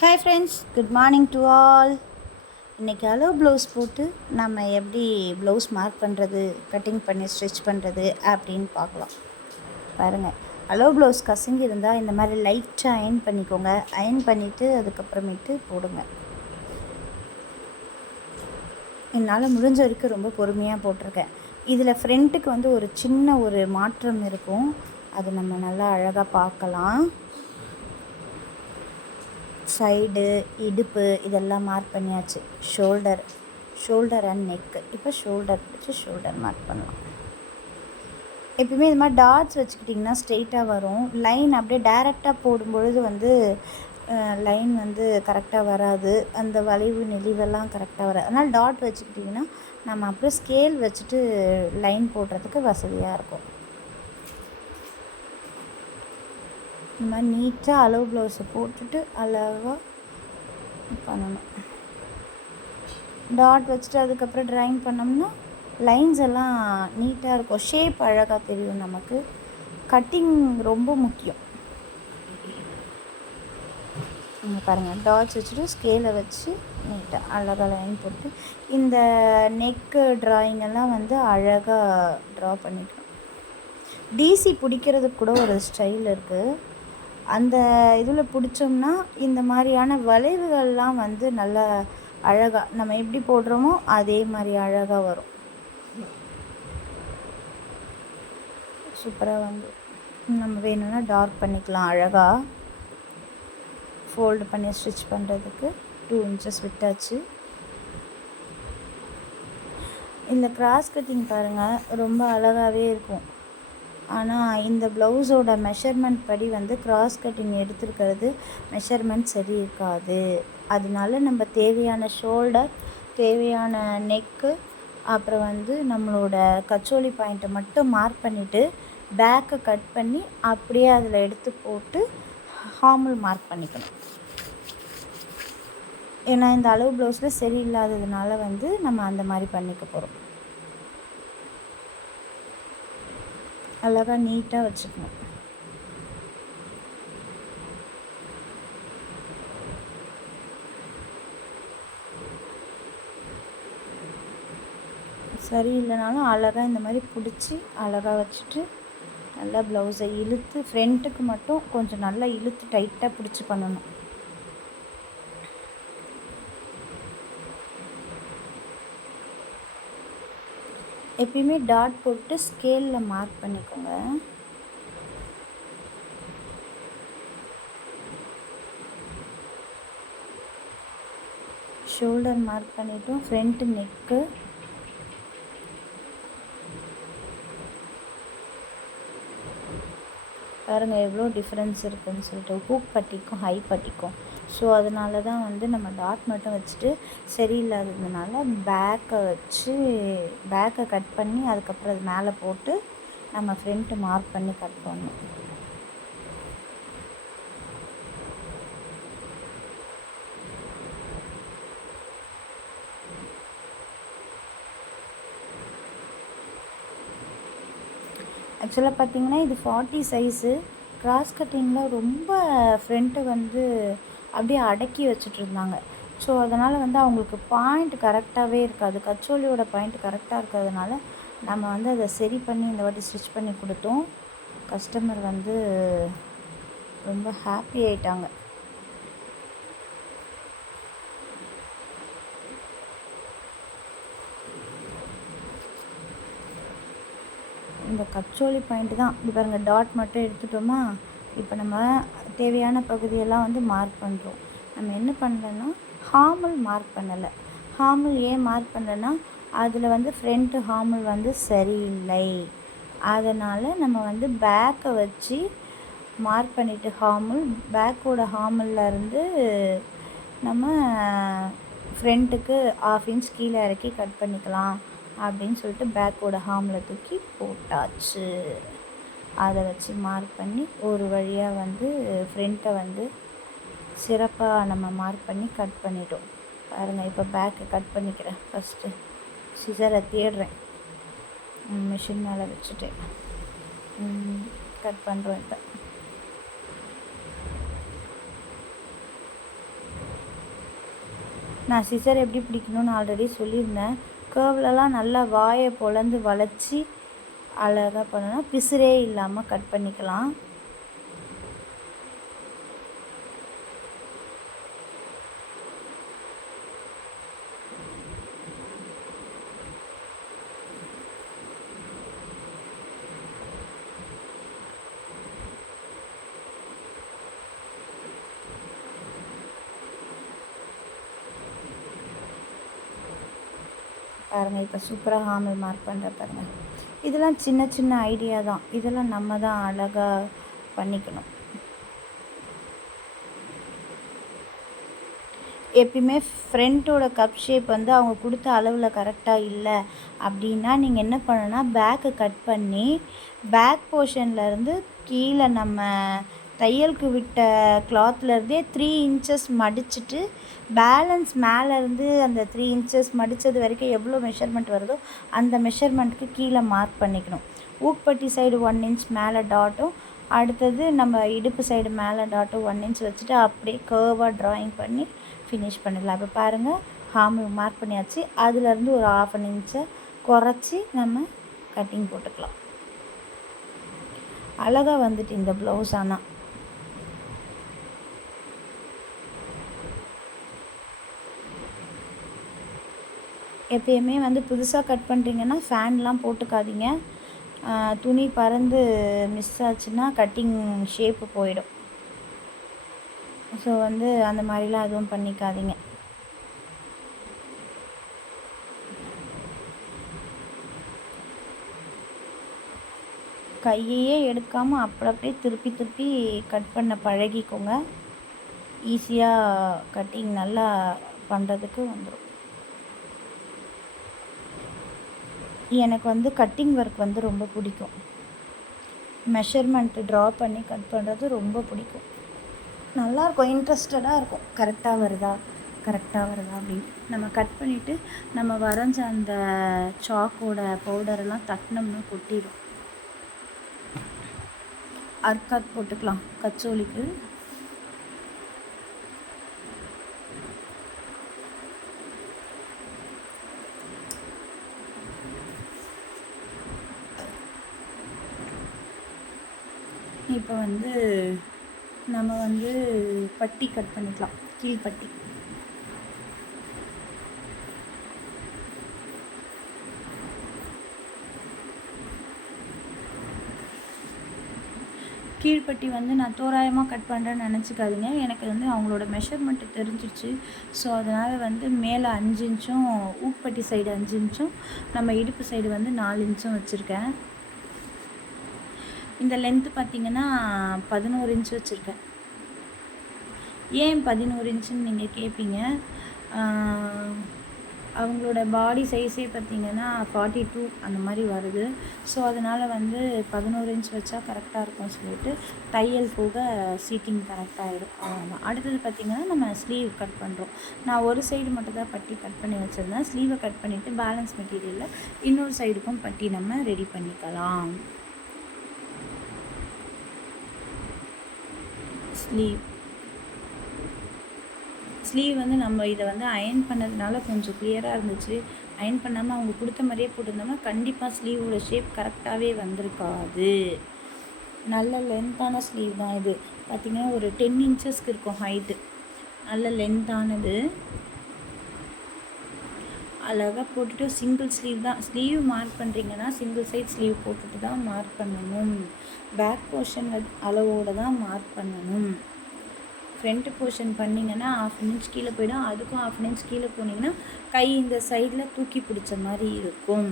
Hi friends good morning to all இன்றைக்கி அளவு blouse போட்டு நம்ம எப்படி ப்ளவுஸ் மார்க் பண்ணுறது கட்டிங் பண்ணி ஸ்டிச் பண்ணுறது அப்படின்னு பார்க்கலாம். பாருங்கள் அலோ ப்ளவுஸ் கசங்கி இருந்தால் இந்த மாதிரி லைட்டாக அயன் பண்ணிக்கோங்க. அயன் பண்ணிவிட்டு அதுக்கப்புறமேட்டு போடுங்க. என்னால் முடிஞ்ச வரைக்கும் ரொம்ப பொறுமையாக போட்டிருக்கேன். இதில் ஃப்ரண்ட்டுக்கு வந்து ஒரு சின்ன ஒரு மாற்றம் இருக்கும். அது நம்ம நல்லா அழகாக பார்க்கலாம். சைடு இடுப்பு இதெல்லாம் மார்க் பண்ணியாச்சு. ஷோல்டர் ஷோல்டர் அண்ட் நெக்கு இப்போ ஷோல்டர் பிடிச்சி ஷோல்டர் மார்க் பண்ணலாம். எப்பயுமே இது மாதிரி டாட்ஸ் வச்சுக்கிட்டிங்கன்னா ஸ்ட்ரெயிட்டாக வரும். லைன் அப்படியே டேரெக்டாக போடும்பொழுது வந்து லைன் வந்து கரெக்டாக வராது. அந்த வளைவு நெளிவெல்லாம் கரெக்டாக வராது. அதனால் டாட் வச்சுக்கிட்டிங்கன்னா நம்ம அப்படியே ஸ்கேல் வச்சுட்டு லைன் போடுறதுக்கு வசதியாக இருக்கும். இந்த மாதிரி நீட்டாக அளவு ப்ளவுஸை போட்டுட்டு அழகாக பண்ணணும். டாட் வச்சுட்டு அதுக்கப்புறம் ட்ராயிங் பண்ணோம்னா லைன்ஸ் எல்லாம் நீட்டாக இருக்கும். ஷேப் அழகாக தெரியும் நமக்கு. கட்டிங் ரொம்ப முக்கியம். இங்கே பாருங்கள் டாட்ஸ் வச்சுட்டு ஸ்கேலை வச்சு நீட்டாக அழகாக லைன் போட்டு இந்த நெக்கு ட்ராயிங் எல்லாம் வந்து அழகாக ட்ரா பண்ணிக்கணும். டிசி பிடிக்கிறதுக்கு கூட ஒரு ஸ்டைல் இருக்குது அந்த இதில் பிடிச்சோம்னா இந்த மாதிரியான வளைவுகள்லாம் வந்து நல்லா அழகாக நம்ம எப்படி போடுறோமோ அதே மாதிரி அழகாக வரும். சூப்பராக வந்து நம்ம வேணும்னா டார்க் பண்ணிக்கலாம் அழகாக ஃபோல்டு பண்ணி ஸ்டிச் பண்ணுறதுக்கு டூ இன்ச்சஸ் விட்டாச்சு. இந்த கிராஸ் கட்டிங் பாருங்கள் ரொம்ப அழகாகவே இருக்கும். ஆனால் இந்த ப்ளவுஸோட மெஷர்மெண்ட் படி வந்து கிராஸ் கட்டிங் எடுத்துருக்கிறது மெஷர்மெண்ட் சரி இருக்காது. அதனால நம்ம தேவையான ஷோல்டர் தேவையான நெக்கு அப்புறம் வந்து நம்மளோட கச்சோலி பாயிண்ட்டை மட்டும் மார்க் பண்ணிவிட்டு பேக்கை கட் பண்ணி அப்படியே அதில் எடுத்து போட்டு ஹார்மல் மார்க் பண்ணிக்கணும். ஏன்னா இந்த அளவு ப்ளவுஸில் சரியில்லாததுனால வந்து நம்ம அந்த மாதிரி பண்ணிக்க போகிறோம் அழகாக நீட்டாக வச்சுக்கணும். சரி இல்லைனாலும் அழகாக இந்த மாதிரி பிடிச்சி அழகாக வச்சுட்டு நல்லா ப்ளவுஸை இழுத்து ஃப்ரண்ட்டுக்கு மட்டும் கொஞ்சம் நல்லா இழுத்து டைட்டாக பிடிச்சி பண்ணணும். எப்பயுமே டாட் போட்டு ஸ்கேலில் மார்க் பண்ணிக்கோங்க. ஷோல்டர் மார்க் பண்ணிவிட்டோம் ஃப்ரண்ட்டு நெக்கு பாருங்கள் எவ்வளோ டிஃப்ரென்ஸ் இருக்குதுன்னு சொல்லிட்டு ஹூக் பட்டிக்கும் ஹை பட்டிக்கும். ஸோ அதனால தான் வந்து நம்ம டாட் மட்டும் வச்சுட்டு சரியில்லாததுனால பேக்கை வச்சு பேக்கை கட் பண்ணி அதுக்கப்புறம் அது மேலே போட்டு நம்ம ஃப்ரண்ட்டு மார்க் பண்ணி கட் பண்ணணும். ஆக்சுவலாக பார்த்தீங்கன்னா இது ஃபார்ட்டி சைஸு கிராஸ் கட்டிங்கில் ரொம்ப ஃப்ரண்ட்டு வந்து அப்படியே அடக்கி வச்சுட்டு இருந்தாங்க ஸோ அதனால் வந்து அவங்களுக்கு பாயிண்ட் கரெக்டாகவே இருக்காது. கச்சோலியோட பாயிண்ட் கரெக்டாக இருக்கிறதுனால நம்ம வந்து அதை சரி பண்ணி இந்த வாட்டி ஸ்டிச் பண்ணி கொடுத்தோம். கஸ்டமர் வந்து ரொம்ப ஹாப்பி ஆயிட்டாங்க. இந்த கச்சோலி பாயிண்ட் தான். இது பாருங்கள் டாட் மட்டும் எடுத்துட்டோமா? இப்போ நம்ம தேவையான பகுதியெல்லாம் வந்து மார்க் பண்ணுறோம் நம்ம என்ன பண்ணலன்னா ஹார்மல் மார்க் பண்ணலை. ஹார்மல் ஏன் மார்க் பண்ணலைன்னா அதில் வந்து ஃப்ரண்ட்டு ஹார்மல் வந்து சரியில்லை. அதனால் நம்ம வந்து பேக்கை வச்சு மார்க் பண்ணிவிட்டு ஹார்மல் பேக்கோட ஹார்மல்லேருந்து நம்ம ஃப்ரண்ட்டுக்கு ஆஃப் இன்ச் கீழே இறக்கி கட் பண்ணிக்கலாம் அப்படின்னு சொல்லிட்டு பேக்கோட ஹார்மில் தூக்கி போட்டாச்சு. அதை வச்சு மார்க் பண்ணி ஒரு வழியாக வந்து ஃப்ரண்ட்டை வந்து சிறப்பாக நம்ம மார்க் பண்ணி கட் பண்ணிட்டோம். பாருங்கள் இப்போ பேக்கை கட் பண்ணிக்கிறேன். ஃபஸ்ட்டு சிசரை தேடுறேன். மிஷின் மேலே வச்சுட்டு. கட் பண்ணுறோம் இப்போ. நான் சிசர் எப்படி பிடிக்கணும்னு ஆல்ரெடி சொல்லியிருந்தேன். கேர்வ்லலாம் நல்லா வாயை பொழந்து வளைச்சி அழகாக பண்ணணும் பிசுரே இல்லாமல் கட் பண்ணிக்கலாம். பாருங்கள் இப்போ சூப்பராக ஹாமல் மார்க் பண்ணுற பாருங்கள் இதெல்லாம் சின்ன சின்ன ஐடியா தான். இதெல்லாம் நம்ம தான் அழகாக பண்ணிக்கணும். எப்பயுமே ஃப்ரண்ட்டோட கப் ஷேப் வந்து அவங்க கொடுத்த அளவில் கரெக்டாக இல்லை அப்படின்னா நீங்கள் என்ன பண்ணணும்னா பேக்கை கட் பண்ணி பேக் போர்ஷன்லேருந்து கீழே நம்ம தையலுக்கு விட்ட கிளாத்லேருந்தே த்ரீ இன்ச்சஸ் மடிச்சுட்டு பேலன்ஸ் மேலேருந்து அந்த த்ரீ இன்ச்சஸ் மடித்தது வரைக்கும் எவ்வளோ மெஷர்மெண்ட் வருதோ அந்த மெஷர்மெண்ட்டுக்கு கீழே மார்க் பண்ணிக்கணும். ஊக்பட்டி சைடு ஒன் இன்ச் மேலே டாட்டும் அடுத்தது நம்ம இடுப்பு சைடு மேலே டாட்டும் ஒன் இன்ச் வச்சுட்டு அப்படியே கேர்வாக ட்ராயிங் பண்ணி ஃபினிஷ் பண்ணிடலாம். இப்போ பாருங்கள் ஹாமு மார்க் பண்ணியாச்சு. அதுலேருந்து ஒரு ஆஃப் அன் இன்ச்சை குறைச்சி நம்ம கட்டிங் போட்டுக்கலாம். அழகாக வந்துட்டு இந்த ப்ளவுஸ் ஆனால் எப்பயுமே வந்து புதுசாக கட் பண்ணுறீங்கன்னா ஃபேன்லாம் போட்டுக்காதீங்க. துணி பறந்து மிஸ் ஆச்சுன்னா கட்டிங் ஷேப்பு போயிடும். ஸோ வந்து அந்த மாதிரிலாம் எதுவும் பண்ணிக்காதீங்க. கையையே எடுக்காமல் அப்படி அப்படியே திருப்பி திருப்பி கட் பண்ண பழகிக்கோங்க. ஈஸியாக கட்டிங் நல்லா பண்ணுறதுக்கு வந்துடும் எனக்கு வந்து கட்டிங் ஒர்க் வந்து ரொம்ப பிடிக்கும். மெஷர்மெண்ட்டு ட்ரா பண்ணி கட் பண்ணுறது ரொம்ப பிடிக்கும். நல்லாயிருக்கும் இன்ட்ரெஸ்டடாக இருக்கும். கரெக்டாக வருதா? கரெக்டாக வருதா அப்படின்னு. நம்ம கட் பண்ணிவிட்டு நம்ம வரைஞ்ச அந்த சாக்கோட பவுடரெல்லாம் தட்டினோம்னா கொட்டிடும் அர்க்காத் போட்டுக்கலாம். கச்சோலிக்கு இப்போ வந்து நம்ம வந்து பட்டி கட் பண்ணிக்கலாம். கீழ்பட்டி கீழ்பட்டி வந்து நான் தோராயமாக கட் பண்ணுறேன்னு நினச்சிக்காதீங்க. எனக்கு வந்து அவங்களோட மெஷர்மெண்ட்டு தெரிஞ்சிச்சு ஸோ அதனால் வந்து மேலே அஞ்சு இன்ச்சும் ஊப்பட்டி சைடு அஞ்சு இன்ச்சும் நம்ம இடுப்பு சைடு வந்து நாலு இன்ச்சும் வச்சுருக்கேன். இந்த லென்த்து பார்த்தீங்கன்னா பதினோரு இன்ச் வச்சுருக்கேன். ஏன் பதினோரு இன்ச்சுன்னு நீங்கள் கேட்பீங்க அவங்களோட பாடி சைஸே பார்த்திங்கன்னா ஃபார்ட்டி டூ அந்த மாதிரி வருது. ஸோ அதனால் வந்து பதினோரு இன்ச் வச்சா கரெக்டாக இருக்கும் சொல்லிட்டு தையல் போக சீட்டிங் கரெக்டாகிடும் அவ்வளோதான் அடுத்தது பார்த்திங்கன்னா நம்ம ஸ்லீவ் கட் பண்ணுறோம் நான் ஒரு சைடு மட்டும் தான் பட்டி கட் பண்ணி வச்சுருந்தேன். ஸ்லீவை கட் பண்ணிவிட்டு பேலன்ஸ் மெட்டீரியலில் இன்னொரு சைடுக்கும் பட்டி நம்ம ரெடி பண்ணிக்கலாம். ஸ்லீவ் ஸ்லீவ் வந்து நம்ம இதை வந்து அயன் பண்ணதுனால கொஞ்சம் கிளியராக இருந்துச்சு. அயன் பண்ணாமல் அவங்க கொடுத்த மாதிரியே போட்டிருந்தோம்னா கண்டிப்பாக ஸ்லீவோட ஷேப் கரெக்டாகவே வந்திருக்காது. நல்ல லென்த்தான ஸ்லீவ் தான் இது. பார்த்திங்கன்னா ஒரு டென் இன்ச்சஸ்க்கு இருக்கும் ஹைட்டு நல்ல லென்த்தானது அழகாக போட்டுட்டு சிங்கிள் ஸ்லீவ் தான். ஸ்லீவ் மார்க் பண்ணுறீங்கன்னா சிங்கிள் சைட் ஸ்லீவ் போட்டுட்டு தான் மார்க் பண்ணணும். பேக் போர்ஷன் அளவோடு தான் மார்க் பண்ணணும். ஃப்ரண்ட் போர்ஷன் பண்ணிங்கன்னா ஆஃப் இன்ச் கீழே போயிடும். அதுக்கும் ஆஃப் இன்ச் கீழே போனீங்கன்னா கை இந்த சைடில் தூக்கி பிடிச்ச மாதிரி இருக்கும்.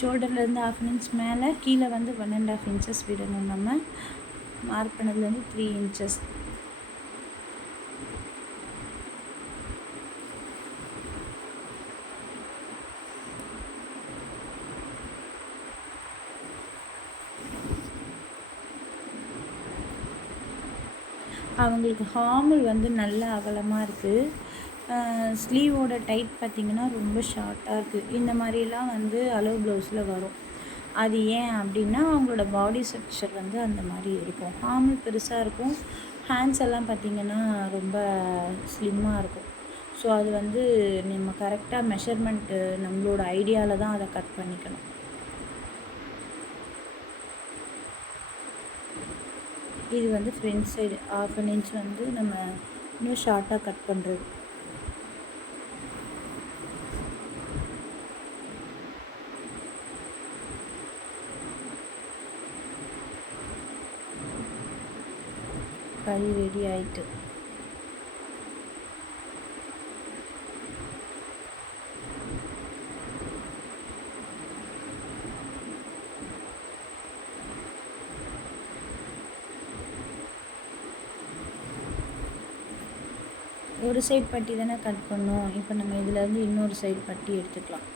ஷோல்டர்லேருந்து ஆஃப் இன்ச் மேலே கீழே வந்து ஒன் அண்ட் ஆஃப் இன்ச்சஸ் விடணும் நம்ம. மார்க் பண்ணதுலேருந்து த்ரீ இன்ச்சஸ் அவங்களுக்கு ஹார்மல் வந்து நல்ல அகலமாக இருக்குது ஸ்லீவோட டைட் பார்த்திங்கன்னா ரொம்ப ஷார்ட்டாக இருக்குது. இந்த மாதிரிலாம் வந்து அளவு ப்ளவுஸில் வரும். அது ஏன் அப்படின்னா அவங்களோட பாடி ஸ்ட்ரக்சர் வந்து அந்த மாதிரி இருக்கும். ஹார்மல் பெருசாக இருக்கும். ஹேண்ட்ஸ் எல்லாம் பார்த்திங்கன்னா ரொம்ப ஸ்லிம்மாக இருக்கும். ஸோ அது வந்து நம்ம கரெக்டாக மெஷர்மெண்ட்டு நம்மளோட ஐடியாவில் தான் அதை கட் பண்ணிக்கணும். இது வந்து front side half an inch வந்து நம்ம இன்னும் ஷார்ட்டாக கட் பண்ணுறது. கறி ரெடி ஆயிட்டு. ஒரு சைடு பட்டி தானே கட் பண்ணோம். இப்போ நம்ம இதுலேருந்து இன்னொரு சைடு பட்டி எடுத்துக்கலாம்.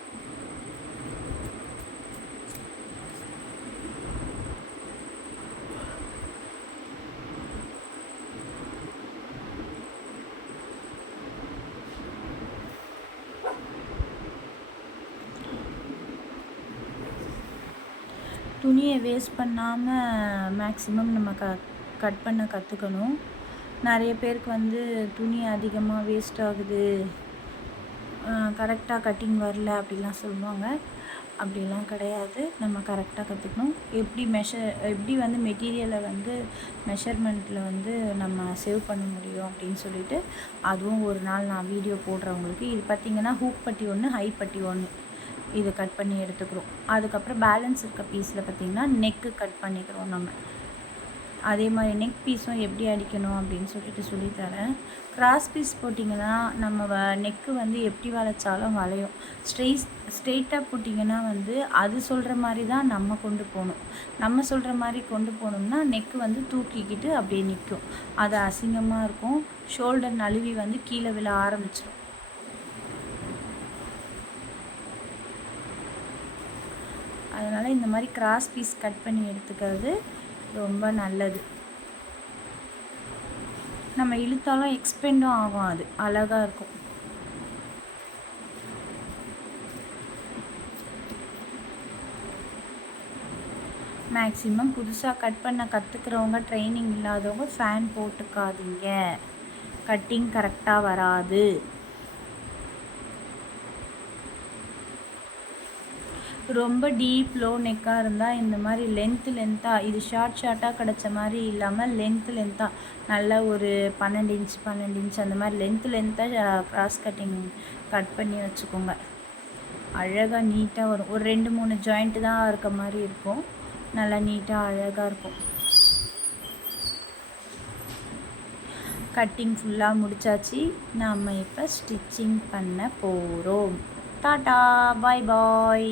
துணியை வேஸ்ட் பண்ணாமல் மேக்ஸிமம் நம்ம க கட் பண்ண கற்றுக்கணும் நிறைய பேருக்கு வந்து துணி அதிகமாக வேஸ்ட் ஆகுது. கரெக்டாக கட்டிங் வரல அப்படிலாம் சொல்லுவாங்க. அப்படிலாம் கிடையாது. நம்ம கரெக்டாக கற்றுக்கணும் எப்படி மெஷர் எப்படி வந்து மெட்டீரியலை வந்து மெஷர்மெண்ட்டில் வந்து நம்ம சேவ் பண்ண முடியும் அப்படின்னு சொல்லிட்டு அதுவும் ஒரு நாள் நான் வீடியோ போடுறவங்களுக்கு. இது பார்த்திங்கன்னா ஹூக் பட்டி ஒன்று ஹை பட்டி ஒன்று இது கட் பண்ணி எடுத்துக்கிறோம். அதுக்கப்புறம் பேலன்ஸ் இருக்க பீஸில் பார்த்திங்கன்னா நெக்கு கட் பண்ணிக்கிறோம் நம்ம. அதே மாதிரி நெக் பீஸும் எப்படி அடிக்கணும் அப்படின்னு சொல்லிட்டு சொல்லித்தரேன். கிராஸ் பீஸ் போட்டிங்கன்னா நம்ம வ நெக்கு வந்து எப்படி வளைச்சாலும் வளையும். ஸ்ட்ரெயிட் ஸ்ட்ரெயிட்டாக போட்டிங்கன்னா வந்து அது சொல்கிற மாதிரி தான் நம்ம கொண்டு போகணும். நம்ம சொல்கிற மாதிரி கொண்டு போனோம்னா நெக்கு வந்து தூக்கிக்கிட்டு அப்படியே நிற்கும். அது அசிங்கமாக இருக்கும். ஷோல்டர் நழுவி வந்து கீழே விழ ஆரம்பிச்சிடும் அதனால் இந்த மாதிரி கிராஸ் பீஸ் கட் பண்ணி எடுத்துக்கிறது ரொம்ப நல்லது. நம்ம இழுத்தாலும் எக்ஸ்பெண்டும் ஆகும் அது. அழகாக இருக்கும். மேக்ஸிமம் புதுசாக கட் பண்ண கற்றுக்கிறவங்க ட்ரைனிங் இல்லாதவங்க ஃபேன் போட்டுக்காதீங்க. கட்டிங் கரெக்டாக வராது. ரொம்ப டீப் லோ நெக்காக இருந்தால் இந்த மாதிரி லென்த்து லென்த்தாக இது ஷார்ட் ஷார்ட்டாக கிடச்ச மாதிரி இல்லாமல் லென்த்து லென்த்தாக நல்ல ஒரு பன்னெண்டு இன்ச் பன்னெண்டு இன்ச் அந்த மாதிரி லென்த்து லென்த்தாக க்ராஸ் கட்டிங் கட் பண்ணி வச்சுக்கோங்க. அழகாக நீட்டாக வரும். ஒரு ரெண்டு மூணு ஜாயிண்ட்டு தான் இருக்க மாதிரி இருக்கும். நல்லா நீட்டாக அழகாக இருக்கும். கட்டிங் ஃபுல்லாக முடித்தாச்சு நாம் இப்போ ஸ்டிச்சிங் பண்ண போகிறோம் டாட்டா பாய் பாய்